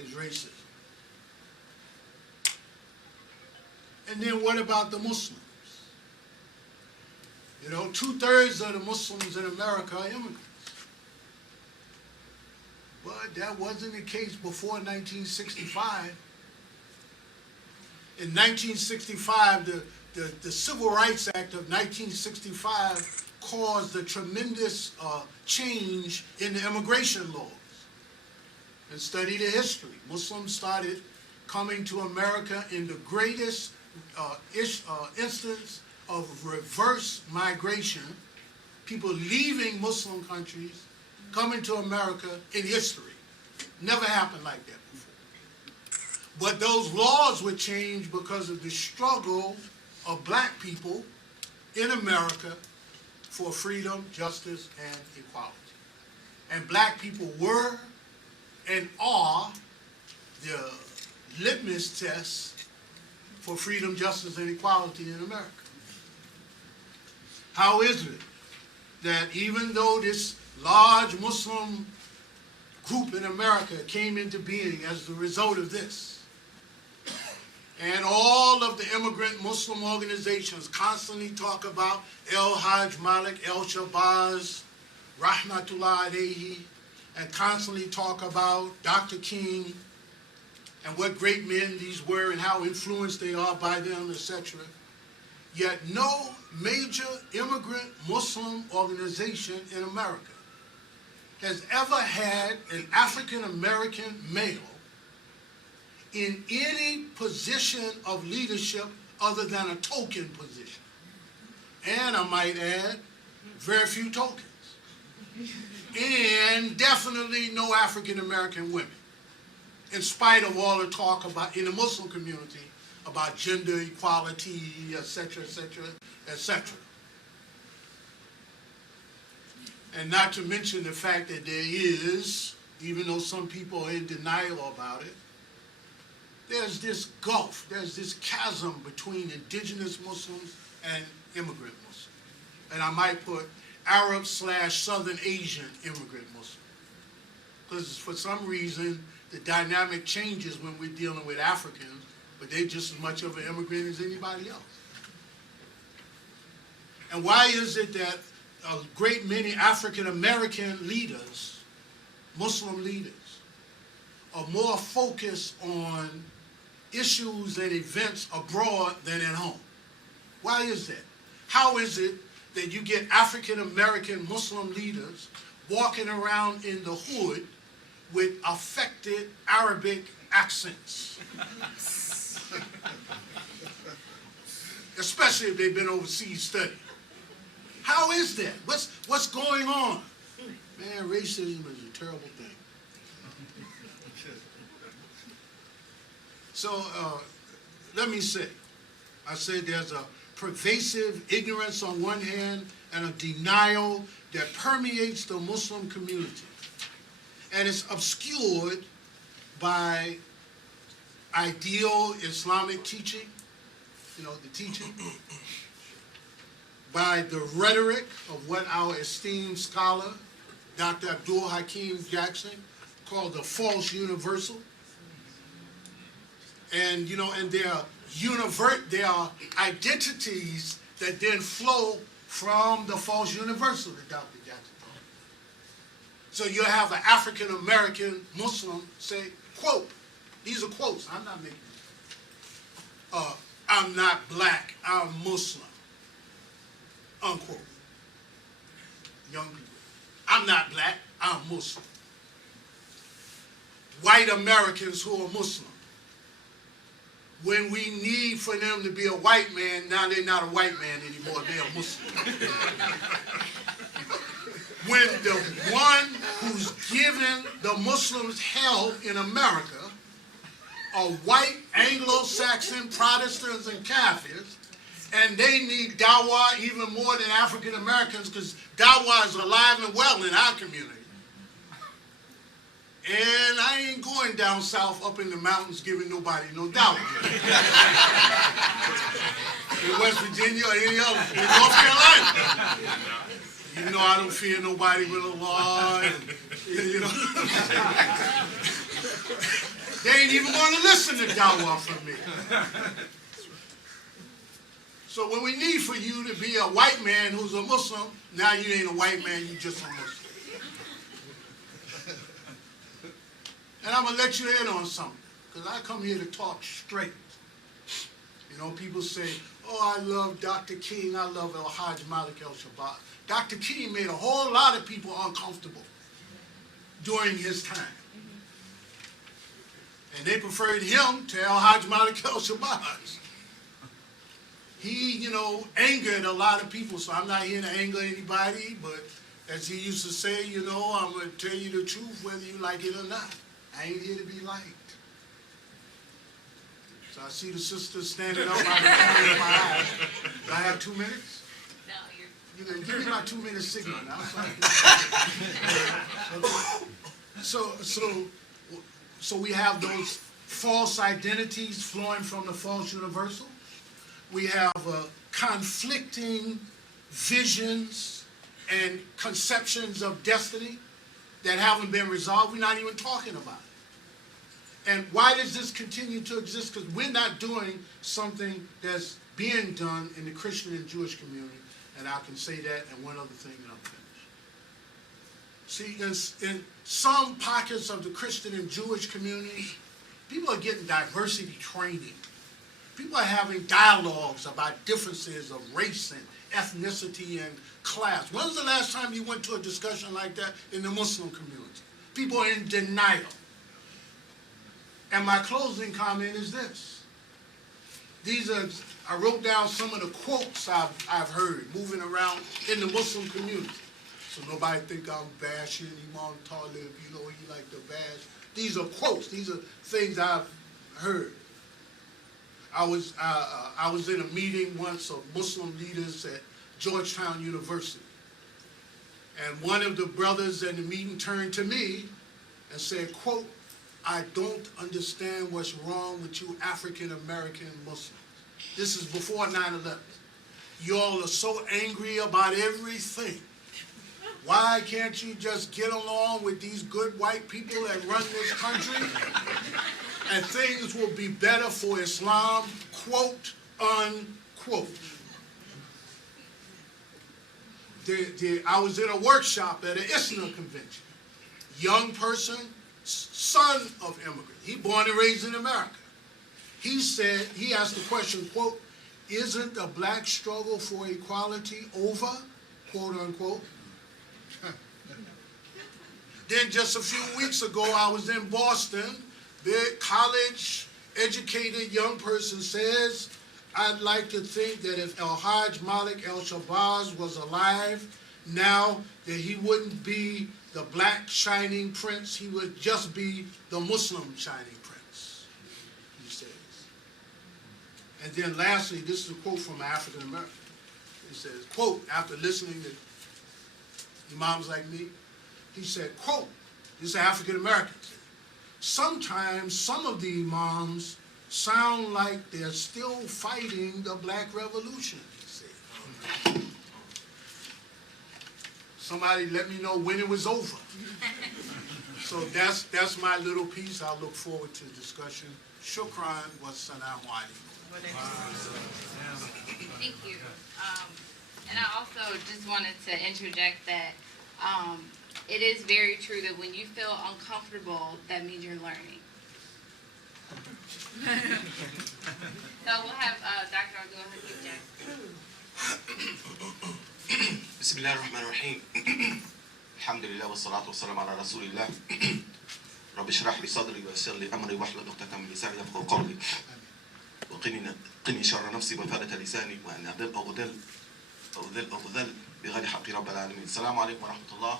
is racism. And then what about the Muslims? You know, 2/3 of the Muslims in America are immigrants. But that wasn't the case before 1965. In 1965, the Civil Rights Act of 1965 caused a tremendous change in the immigration laws. And study the history. Muslims started coming to America in the greatest instance of reverse migration, people leaving Muslim countries, coming to America in history. Never happened like that before. But those laws were changed because of the struggle of black people in America for freedom, justice, and equality. And black people were and are the litmus test for freedom, justice, and equality in America. How is it that even though this large Muslim group in America came into being as the result of this, and all of the immigrant Muslim organizations constantly talk about El Hajj Malik, El Shabazz, Rahmatullah Alayhi, and constantly talk about Dr. King and what great men these were and how influenced they are by them, etc. Yet no major immigrant Muslim organization in America has ever had an African American male in any position of leadership other than a token position. And I might add, very few tokens. And definitely no African American women, in spite of all the talk about in the Muslim community about gender equality, etc., etc., etc. And not to mention the fact that there is, even though some people are in denial about it, there's this gulf, there's this chasm between indigenous Muslims and immigrant Muslims. And I might put Arab/Southern Asian immigrant Muslims. Because for some reason, the dynamic changes when we're dealing with Africans, but they're just as much of an immigrant as anybody else. And why is it that a great many African American leaders, Muslim leaders, are more focused on issues and events abroad than at home? Why is that? How is it that you get African American Muslim leaders walking around in the hood with affected Arabic accents? Especially if they've been overseas studying. How is that? What's going on? Man, racism is a terrible thing. So let me say, I said there's a pervasive ignorance on one hand and a denial that permeates the Muslim community. And it's obscured by ideal Islamic teaching, you know, the teaching, by the rhetoric of what our esteemed scholar, Dr. Abdur Hakeem Jackson, called the false universal. And, you know, and there are identities that then flow from the false universal that Dr. Jackson called. So you have an African American Muslim say, quote, these are quotes, I'm not making them. I'm not black, I'm Muslim, unquote. Young people. I'm not black, I'm Muslim. White Americans who are Muslim, when we need for them to be a white man, now they're not a white man anymore, they're a Muslim. When the one who's given the Muslims hell in America are white Anglo-Saxon Protestants and Kafirs, and they need dawah even more than African Americans because dawah is alive and well in our community. And I ain't going down south up in the mountains giving nobody no dawah. In West Virginia or any other, in North Carolina. You know I don't fear nobody with a law, and, you know. They ain't even going to listen to dawah from me. So when we need for you to be a white man who's a Muslim, now you ain't a white man, you just a Muslim. And I'm going to let you in on something, because I come here to talk straight. You know, people say, oh, I love Dr. King, I love Al-Hajj Malik El-Shabazz. Dr. King made a whole lot of people uncomfortable during his time. And they preferred him to Al-Hajj Malik El-Shabazz. He, you know, angered a lot of people, so I'm not here to anger anybody, but as he used to say, you know, I'm going to tell you the truth whether you like it or not. I ain't here to be liked. So I see the sister standing up. I'm closing my eyes. Do I have 2 minutes? No, You can give me my 2 minute signal now. So we have those false identities flowing from the false universal. We have conflicting visions and conceptions of destiny that haven't been resolved. We're not even talking about it. And why does this continue to exist? Because we're not doing something that's being done in the Christian and Jewish community. And I can say that, and one other thing, and I'm finished. See, in some pockets of the Christian and Jewish communities, people are getting diversity training. People are having dialogues about differences of race and ethnicity and class. When was the last time you went to a discussion like that in the Muslim community? People are in denial. And my closing comment is this. I wrote down some of the quotes I've heard moving around in the Muslim community. So nobody think I'm bashing Imam Talib, you know, he like to bash. These are quotes. These are things I've heard. I was in a meeting once of Muslim leaders at Georgetown University. And one of the brothers in the meeting turned to me and said, quote, I don't understand what's wrong with you African-American Muslims. This is before 9/11. Y'all are so angry about everything. Why can't you just get along with these good white people that run this country? And things will be better for Islam, quote, unquote. I was in a workshop at an ISNA convention. Young person, son of immigrant. He born and raised in America. He said, he asked the question, quote, isn't the black struggle for equality over, quote, unquote? Then just a few weeks ago, I was in Boston. The college-educated young person says, I'd like to think that if Al-Hajj Malik El-Shabazz was alive now, that he wouldn't be the black shining prince, he would just be the Muslim shining prince, he says. And then lastly, this is a quote from an African American. He says, quote, after listening to imams like me, he said, quote, this is African Americans. Sometimes some of the imams sound like they're still fighting the black revolution, he said. Somebody let me know when it was over. So that's my little piece. I look forward to the discussion. Shukran wa salamu alaikum. Thank you. And I also just wanted to interject that it is very true that when you feel uncomfortable, that means you're learning. So we'll have Dr. Abdur Jackson. بسم الله الرحمن الرحيم الحمد لله والصلاة والسلام على رسول الله رب اشرح لي صدري ويسر لي أمري واحلل عقدة من لساني يفقهوا قولي وقني شر نفسي وفادة لساني وأن أغذل بغير حق رب العالمين. السلام عليكم ورحمة الله.